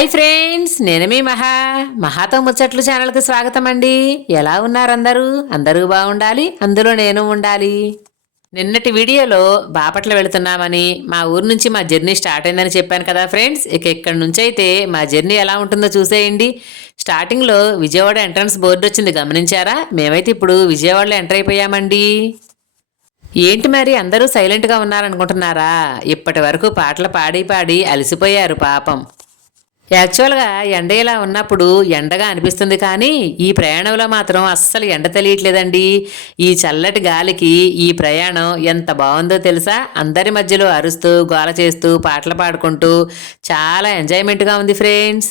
Hi friends నేను మీ మహా. మహాతో ముచ్చట్లు ఛానల్కి స్వాగతం అండి ఎలా ఉన్నారు అందరూ? అందరూ బాగుండాలి అందులో నేను ఉండాలి. నిన్నటి వీడియోలో బాపట్ల వెళుతున్నామని మా ఊరు నుంచి మా జర్నీ స్టార్ట్ అయిందని చెప్పాను కదా ఫ్రెండ్స్. ఇక ఇక్కడ నుంచి అయితే మా జర్నీ ఎలా ఉంటుందో చూసేయండి. స్టార్టింగ్లో విజయవాడ ఎంట్రన్స్ బోర్డు వచ్చింది గమనించారా? మేమైతే ఇప్పుడు విజయవాడలో ఎంటర్ అయిపోయామండి. ఏంటి మరి అందరూ సైలెంట్గా ఉన్నారనుకుంటున్నారా? ఇప్పటి వరకు పాటలు పాడి పాడి అలసిపోయారు పాపం. యాక్చువల్గా ఎండ ఇలా ఉన్నప్పుడు ఎండగా అనిపిస్తుంది కానీ ఈ ప్రయాణంలో మాత్రం అస్సలు ఎండ తెలియట్లేదండి. ఈ చల్లటి గాలికి ఈ ప్రయాణం ఎంత బాగుందో తెలుసా? అందరి మధ్యలో అరుస్తూ గోల చేస్తూ పాటలు పాడుకుంటూ చాలా ఎంజాయ్మెంట్గా ఉంది ఫ్రెండ్స్.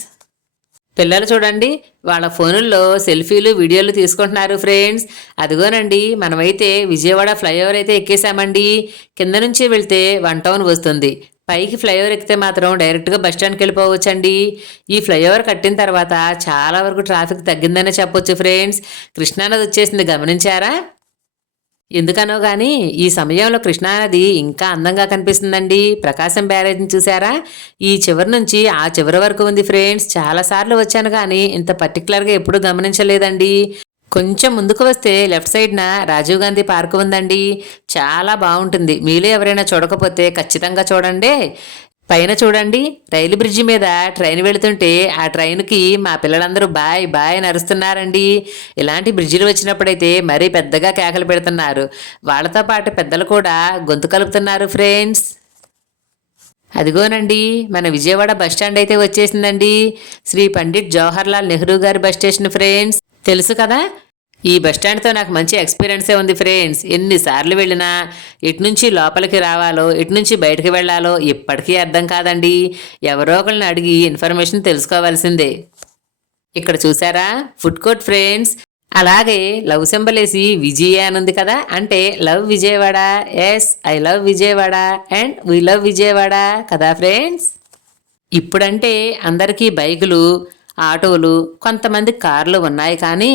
పిల్లలు చూడండి వాళ్ళ ఫోనుల్లో సెల్ఫీలు వీడియోలు తీసుకుంటున్నారు ఫ్రెండ్స్. అదిగోనండి మనమైతే విజయవాడ ఫ్లైఓవర్ అయితే ఎక్కేసామండి. కింద నుంచి వెళ్తే వన్ టౌన్ వస్తుంది. పైకి ఫ్లైఓవర్ ఎక్కితే మాత్రం డైరెక్ట్గా బస్ స్టాండ్కి వెళ్ళిపోవచ్చండి. ఈ ఫ్లైఓవర్ కట్టిన తర్వాత చాలా వరకు ట్రాఫిక్ తగ్గిందనే చెప్పొచ్చు ఫ్రెండ్స్. కృష్ణానది వచ్చేసింది గమనించారా? ఎందుకనో కానీ ఈ సమయంలో కృష్ణానది ఇంకా అందంగా కనిపిస్తుందండి. ప్రకాశం బ్యారేజ్ని చూసారా ఈ చివరి నుంచి ఆ చివరి వరకు ఉంది ఫ్రెండ్స్. చాలాసార్లు వచ్చాను కానీ ఇంత పర్టికులర్గా ఎప్పుడూ గమనించలేదండి. కొంచెం ముందుకు వస్తే లెఫ్ట్ సైడ్న రాజీవ్ గాంధీ పార్క్ ఉందండి. చాలా బాగుంటుంది. మీలో ఎవరైనా చూడకపోతే ఖచ్చితంగా చూడండి. పైన చూడండి. రైలు బ్రిడ్జి మీద ట్రైన్ వెళుతుంటే ఆ ట్రైన్కి మా పిల్లలందరూ బాయ్ బాయ్ నరుస్తున్నారండి ఇలాంటి బ్రిడ్జిలు వచ్చినప్పుడైతే మరీ పెద్దగా కేకలు పెడుతున్నారు. వాళ్ళతో పాటు పెద్దలు కూడా గొంతు కలుపుతున్నారు ఫ్రెండ్స్. అదిగోనండి. మన విజయవాడ బస్ స్టాండ్ అయితే వచ్చేసిందండి. శ్రీ పండిట్ జవహర్లాల్ నెహ్రూ గారి బస్ స్టేషన్ ఫ్రెండ్స్. తెలుసు కదా? ఈ బస్టాండ్తో నాకు మంచి ఎక్స్పీరియన్సే ఉంది ఫ్రెండ్స్. ఎన్నిసార్లు వెళ్ళినా ఎటు నుంచి లోపలికి రావాలో ఎటు నుంచి బయటకు వెళ్ళాలో ఇప్పటికీ అర్థం కాదండి. ఎవరో ఒకరిని అడిగి ఇన్ఫర్మేషన్ తెలుసుకోవాల్సిందే. ఇక్కడ చూసారా? Food court friends. అలాగే లవ్ సింబల్ వేసి విజయ అని ఉంది కదా? అంటే love Vijayawada. Yes I love Vijayawada. And we love Vijayawada కదా ఫ్రెండ్స్? ఇప్పుడంటే అందరికీ బైకులు ఆటోలు కొంతమంది కార్లు ఉన్నాయి కానీ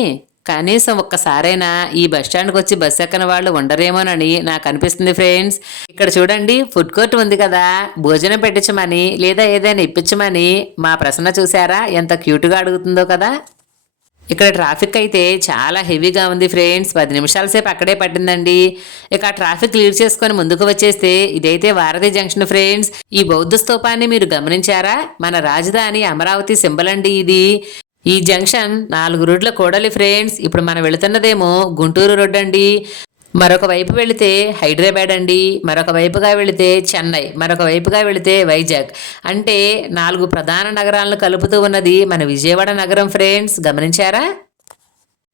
కనీసం ఒక్కసారైనా ఈ బస్ స్టాండ్కి వచ్చి బస్ ఎక్కని వాళ్ళు ఉండరేమోనని నాకు అనిపిస్తుంది ఫ్రెండ్స్. ఇక్కడ చూడండి ఫుడ్ కోర్ట్ ఉంది కదా. భోజనం పెట్టించమని లేదా ఏదైనా ఇప్పించమని మా ప్రశ్న చూసారా ఎంత క్యూట్గా అడుగుతుందో కదా. ఇక్కడ ట్రాఫిక్ అయితే చాలా హెవీగా ఉంది ఫ్రెండ్స్. పది నిమిషాల సేపు అక్కడే పట్టిందండి. ఇక ఆ ట్రాఫిక్ క్లియర్ చేసుకొని ముందుకు వచ్చేస్తే ఇదైతే వారధి జంక్షన్ ఫ్రెండ్స్. ఈ బౌద్ధ స్తూపాన్ని మీరు గమనించారా? మన రాజధాని అమరావతి సింబల్ అండి ఇది. ఈ జంక్షన్ నాలుగు రోడ్ల కూడలి ఫ్రెండ్స్. ఇప్పుడు మనం వెళుతున్నదేమో గుంటూరు రోడ్ అండి. మరొక వైపు వెళితే హైదరాబాద్ అండి మరొక వైపుగా వెళితే చెన్నై మరొక వైపుగా వెళితే వైజాగ్. అంటే నాలుగు ప్రధాన నగరాలను కలుపుతూ ఉన్నది మన విజయవాడ నగరం ఫ్రెండ్స్. గమనించారా?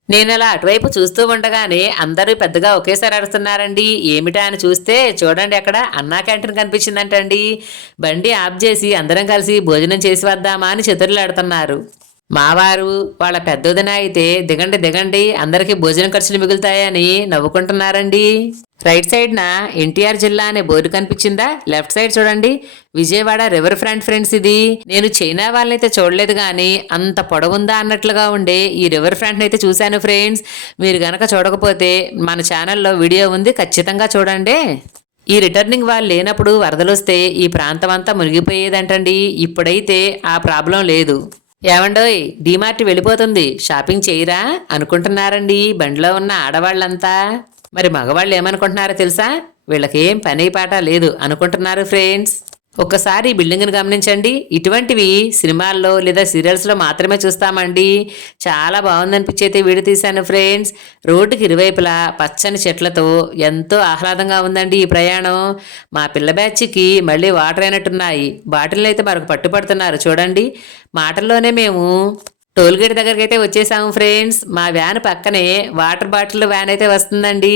నేను అలా అటువైపు చూస్తూ ఉండగానే అందరూ పెద్దగా ఒకేసారి అడుగుతున్నారండి ఏమిటా అని చూస్తే చూడండి అక్కడ అన్నా క్యాంటీన్ కనిపించిందంటండి. బండి ఆఫ్ చేసి అందరం కలిసి భోజనం చేసి వద్దామా అని చెతురులాడుతున్నారు. మావారు వాళ్ళ పెద్దదిన అయితే దిగండి దిగండి అందరికీ భోజనం ఖర్చులు మిగులుతాయని నవ్వుకుంటున్నారండి. రైట్ సైడ్న ఎన్టీఆర్ జిల్లా అనే బోర్డు కనిపించిందా? లెఫ్ట్ సైడ్ చూడండి. విజయవాడ రివర్ ఫ్రంట్ ఫ్రెండ్స్ ఇది. నేను చైనా వాళ్ళనైతే చూడలేదు కానీ అంత పొడవుందా అన్నట్లుగా ఉండే ఈ రివర్ ఫ్రంట్ని అయితే చూశాను ఫ్రెండ్స్. మీరు గనక చూడకపోతే మన ఛానల్లో వీడియో ఉంది ఖచ్చితంగా చూడండి. ఈ రిటర్నింగ్ వాళ్ళు లేనప్పుడు వరదలు వస్తే ఈ ప్రాంతం అంతా మునిగిపోయేదంటండి. ఇప్పుడైతే ఆ ప్రాబ్లం లేదు. ఏమండోయ్ డీమార్ట్ వెళ్ళిపోతుంది. షాపింగ్ చేయరా? అనుకుంటున్నారండి. బండిలో ఉన్న ఆడవాళ్ళంతా. మరి మగవాళ్ళు ఏమనుకుంటున్నారో తెలుసా? వీళ్ళకేం పని పాట లేదు. అనుకుంటున్నారు ఫ్రెండ్స్. ఒక్కసారి ఈ బిల్డింగ్ని గమనించండి. ఇటువంటివి సినిమాల్లో లేదా సీరియల్స్లో మాత్రమే చూస్తామండి. చాలా బాగుందనిపించి అయితే వీడియో తీశాను ఫ్రెండ్స్. రోడ్డుకి ఇరువైపులా పచ్చని చెట్లతో ఎంతో ఆహ్లాదంగా ఉందండి ఈ ప్రయాణం. మా పిల్ల బ్యాచ్కి మళ్ళీ వాటర్ అయినట్టున్నాయి. బాటిల్ని అయితే మరొక పట్టుపడుతున్నారు చూడండి. మాటల్లోనే మేము టోల్ గేట్ దగ్గరికి అయితే వచ్చేసాము ఫ్రెండ్స్. మా వ్యాన్ పక్కనే వాటర్ బాటిల్ వ్యాన్ అయితే వస్తుందండి.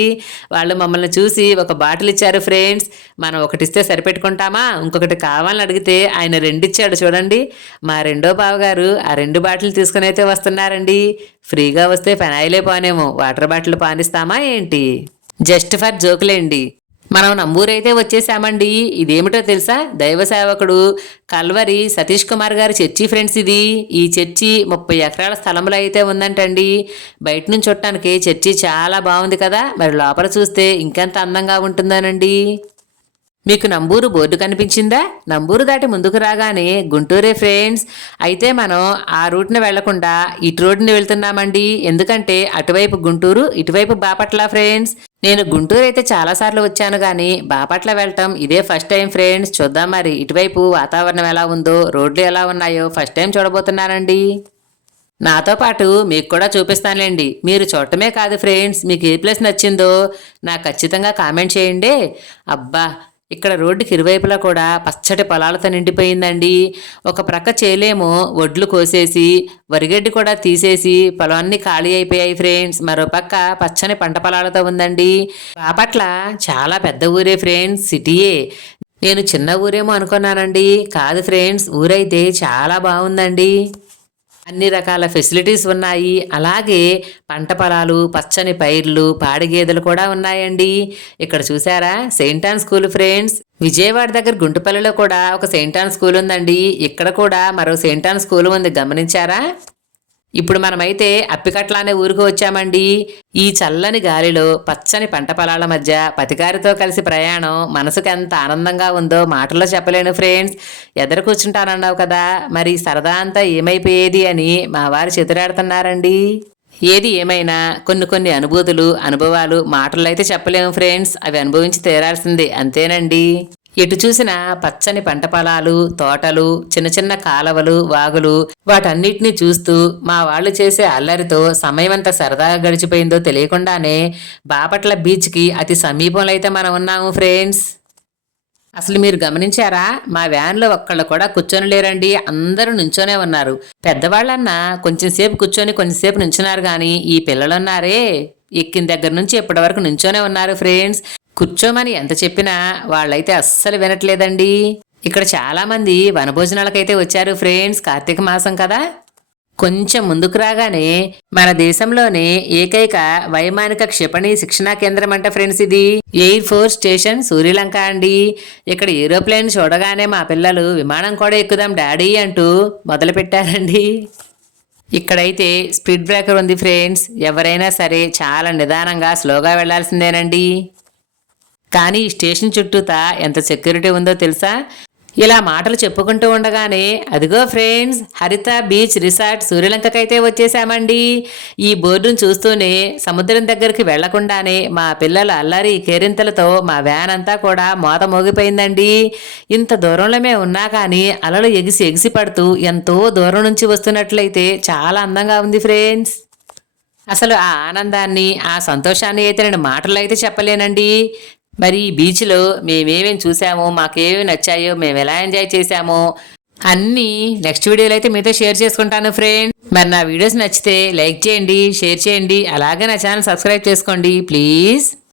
వాళ్ళు మమ్మల్ని చూసి ఒక బాటిల్ ఇచ్చారు ఫ్రెండ్స్. మనం ఒకటి ఇస్తే సరిపెట్టుకుంటామా? ఇంకొకటి కావాలని అడిగితే ఆయన రెండు ఇచ్చాడు చూడండి. మా రెండో బావగారు ఆ రెండు బాటిల్ తీసుకుని అయితే వస్తున్నారండి. ఫ్రీగా వస్తే ఫెనాయిలే పోనేమో. వాటర్ బాటిల్ పానిస్తామా ఏంటి? జస్ట్ ఫర్ జోకులేండి. మనం నంబూరైతే వచ్చేసామండి. ఇదేమిటో తెలుసా? దైవ సేవకుడు కల్వరి సతీష్ కుమార్ గారి చర్చి ఫ్రెండ్స్ ఇది. ఈ చర్చి ముప్పై ఎకరాల స్థలంలో అయితే ఉందంటండి. బయట నుంచి చూడటానికి చర్చి చాలా బాగుంది కదా. మరి లోపల చూస్తే ఇంకెంత అందంగా ఉంటుందోనండి. మీకు నంబూరు బోర్డు కనిపించిందా? నంబూరు దాటి ముందుకు రాగానే గుంటూరే ఫ్రెండ్స్ అయితే మనం ఆ రూట్ని వెళ్ళకుండా ఇటు రోడ్ని వెళ్తున్నామండి. ఎందుకంటే అటువైపు గుంటూరు ఇటువైపు బాపట్ల ఫ్రెండ్స్. నేను గుంటూరు అయితే చాలాసార్లు వచ్చాను కానీ బాపట్ల వెళ్ళటం ఇదే ఫస్ట్ టైం ఫ్రెండ్స్. చూద్దాం మరి. ఇటువైపు వాతావరణం ఎలా ఉందో రోడ్లు ఎలా ఉన్నాయో ఫస్ట్ టైం చూడబోతున్నానండి. నాతో పాటు మీకు కూడా చూపిస్తానులేండి. మీరు చూడటమే కాదు ఫ్రెండ్స్ మీకు ఏ ప్లేస్ నచ్చిందో నాకు ఖచ్చితంగా కామెంట్ చేయండి. అబ్బా ఇక్కడ రోడ్డుకి ఇరువైపులా కూడా పచ్చటి పొలాలతో నిండిపోయిందండి. ఒక ప్రక్క చేలేమో ఒడ్లు కోసేసి వరిగడ్డి కూడా తీసేసి పొలాన్ని ఖాళీ అయిపోయాయి ఫ్రెండ్స్. మరో పక్క పచ్చని పంట పొలాలతో ఉందండి. బాపట్ల చాలా పెద్ద ఊరే ఫ్రెండ్స్ సిటీయే. నేను చిన్న ఊరేమో అనుకున్నానండి. కాదు ఫ్రెండ్స్ ఊరైతే చాలా బాగుందండి. అన్ని రకాల ఫెసిలిటీస్ ఉన్నాయి. అలాగే పంట పొలాలు పచ్చని పైర్లు పాడి గేదెలు కూడా ఉన్నాయండి. ఇక్కడ చూసారా? Saint Ann school friends Vijayawada దగ్గర గుంటుపల్లిలో కూడా ఒక సెయింట్ ఆన్ స్కూల్ ఉందండి. ఇక్కడ కూడా మరో సెయింట్ ఆన్ స్కూల్ ఉంది. గమనించారా? ఇప్పుడు మనమైతే అప్పికట్ల అనే ఊరికి వచ్చామండి. ఈ చల్లని గాలిలో పచ్చని పంట పొలాల మధ్య పతికారితో కలిసి ప్రయాణం మనసుకు ఎంత ఆనందంగా ఉందో మాటల్లో చెప్పలేను ఫ్రెండ్స్. ఎదురు కూర్చుంటానన్నావు కదా మరి సరదా అంతా ఏమైపోయేది అని మా వారు చెతురాడుతున్నారండి ఏది ఏమైనా కొన్ని కొన్ని అనుభూతులు అనుభవాలు మాటల్లో అయితే చెప్పలేము ఫ్రెండ్స్. అవి అనుభవించి తీరాల్సిందే అంతేనండి. ఎటు చూసినా పచ్చని పంట పొలాలు తోటలు చిన్న చిన్న కాలవలు వాగులు వాటన్నిటినీ చూస్తూ మా వాళ్ళు చేసే అల్లరితో సమయం ఎంత సరదాగా గడిచిపోయిందో తెలియకుండానే బాపట్ల బీచ్కి అతి సమీపంలో అయితే మనం ఉన్నాము ఫ్రెండ్స్. అసలు మీరు గమనించారా? మా వ్యాన్లో ఒక్కళ్ళు కూడా కూర్చొని లేరండి. అందరూ నుంచోనే ఉన్నారు. పెద్దవాళ్ళన్నా కొంచెం సేపు కూర్చొని కొంచెంసేపు నుంచున్నారు కానీ ఈ పిల్లలున్నారే. ఎక్కిన దగ్గర నుంచి ఇప్పటి వరకు నుంచోనే ఉన్నారు ఫ్రెండ్స్. కూర్చోమని ఎంత చెప్పినా వాళ్ళైతే అస్సలు వినట్లేదండి. ఇక్కడ చాలామంది వనభోజనాలకైతే వచ్చారు ఫ్రెండ్స్ కార్తీక మాసం కదా. కొంచెం ముందుకు రాగానే మన దేశంలోనే ఏకైక వైమానిక క్షిపణి శిక్షణా కేంద్రం అంట ఫ్రెండ్స్ ఇది. ఎయిర్ ఫోర్స్ స్టేషన్ సూర్యలంక అండి. ఇక్కడ ఏరోప్లేన్ చూడగానే మా పిల్లలు విమానం కూడా ఎక్కుదాం డాడీ అంటూ మొదలుపెట్టారండి ఇక్కడైతే స్పీడ్ బ్రేకర్ ఉంది ఫ్రెండ్స్. ఎవరైనా సరే చాలా నిదానంగా స్లోగా వెళ్ళాల్సిందేనండి కానీ ఈ స్టేషన్ చుట్టూతా ఎంత సెక్యూరిటీ ఉందో తెలుసా? ఇలా మాటలు చెప్పుకుంటూ ఉండగానే అదిగో ఫ్రెండ్స్ హరిత బీచ్ రిసార్ట్ సూర్యలంకకైతే వచ్చేసామండి. ఈ బోర్డును చూస్తూనే సముద్రం దగ్గరికి వెళ్ళకుండానే మా పిల్లల అల్లరి కేరింతలతో మా వ్యాన్ అంతా కూడా మోత మోగిపోయిందండి. ఇంత దూరంలో మేము ఉన్నా కానీ అలలు ఎగిసి ఎగిసి పడుతూ ఎంతో దూరం నుంచి వస్తున్నట్లయితే చాలా అందంగా ఉంది ఫ్రెండ్స్. అసలు ఆ ఆనందాన్ని ఆ సంతోషాన్ని అయితే నేను మాటలు అయితే చెప్పలేనండి. మరి ఈ బీచ్లో మేమేమేమి చూసామో మాకేమి నచ్చాయో మేము ఎలా ఎంజాయ్ చేసామో అన్నీ నెక్స్ట్ వీడియోలో అయితే మీతో షేర్ చేసుకుంటాను ఫ్రెండ్ మరి నా వీడియోస్ నచ్చితే లైక్ చేయండి షేర్ చేయండి. అలాగే నా ఛానల్ సబ్స్క్రైబ్ చేసుకోండి ప్లీజ్